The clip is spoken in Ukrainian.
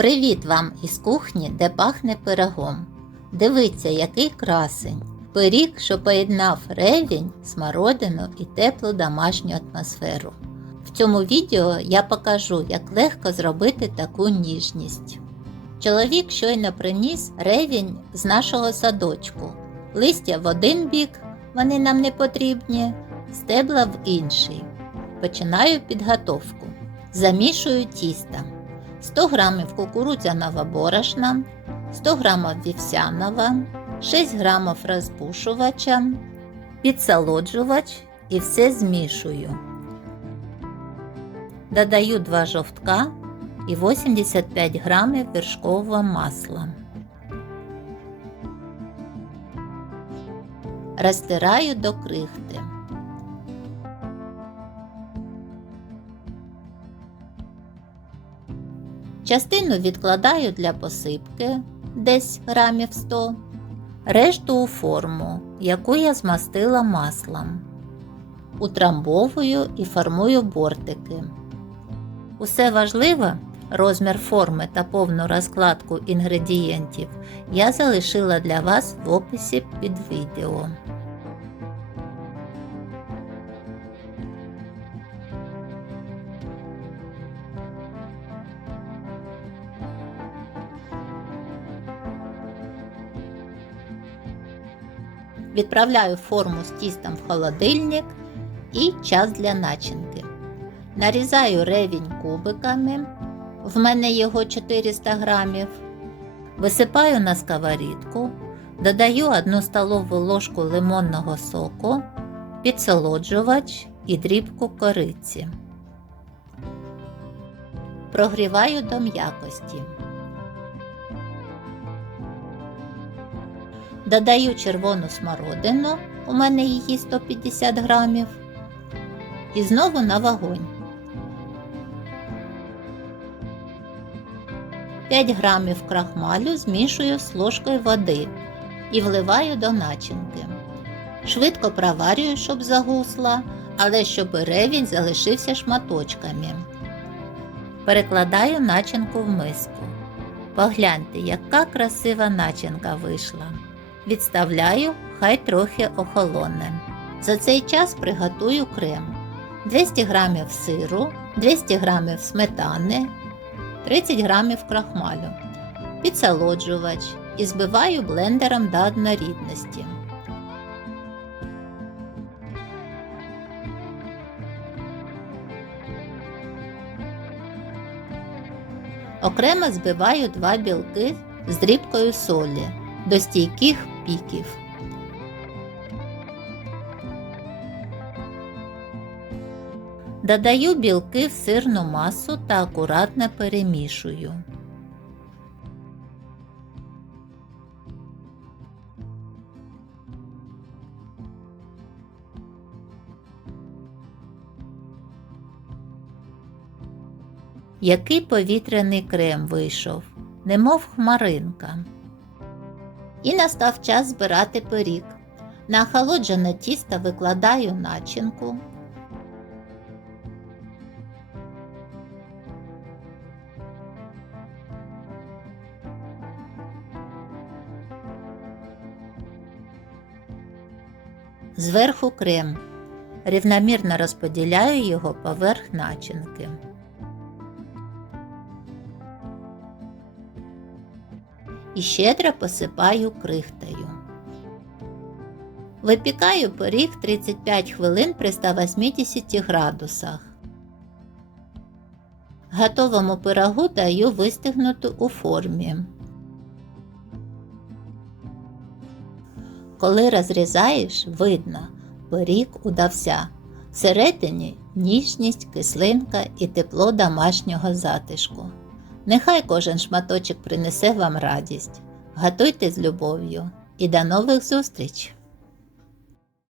Привіт вам із кухні, де пахне пирогом. Дивіться, який красень. Пиріг, що поєднав ревінь, смородину і теплу домашню атмосферу. В цьому відео я покажу, як легко зробити таку ніжність. Чоловік щойно приніс ревінь з нашого садочку. Листя в один бік, вони нам не потрібні, стебла в інший. Починаю підготовку. Замішую тісто. 100 г кукурудзяного борошна, 100 г вівсяного, 6 г розпушувача, підсолоджувач і все змішую. Додаю 2 жовтка і 85 г вершкового масла. Розтираю до крихти. Частину відкладаю для посипки десь грамів 100, решту у форму, яку я змастила маслом. Утрамбовую і формую бортики. Усе важливе, розмір форми та повну розкладку інгредієнтів я залишила для вас в описі під відео. Відправляю форму з тістом в холодильник і час для начинки. Нарізаю ревінь кубиками, в мене його 400 грамів. Висипаю на сковорідку, додаю 1 столову ложку лимонного соку, підсолоджувач і дрібку кориці. Прогріваю до м'якості. Додаю червону смородину, у мене її 150 грамів, і знову на вогонь. 5 грамів крахмалю змішую з ложкою води і вливаю до начинки. Швидко проварюю, щоб загусла, але щоб ревінь залишився шматочками. Перекладаю начинку в миску. Погляньте, яка красива начинка вийшла. Відставляю, хай трохи охолоне. За цей час приготую крем. 200 г сиру, 200 г сметани, 30 г крахмалю, підсолоджувач і збиваю блендером до однорідності. Окремо збиваю два білки з дрібкою солі до стійких піків. Додаю білки в сирну масу та акуратно перемішую. Який повітряний крем вийшов, немов хмаринка. І настав час збирати пиріг. На охолоджене тісто викладаю начинку. Зверху крем. Рівномірно розподіляю його поверх начинки. І щедро посипаю крихтою. Випікаю пиріг 35 хвилин при 180 градусах. Готовому пирогу даю вистигнути у формі. Коли розрізаєш, видно, пиріг удався. Всередині ніжність, кислинка і тепло домашнього затишку. Нехай кожен шматочок принесе вам радість. Готуйте з любов'ю і до нових зустріч!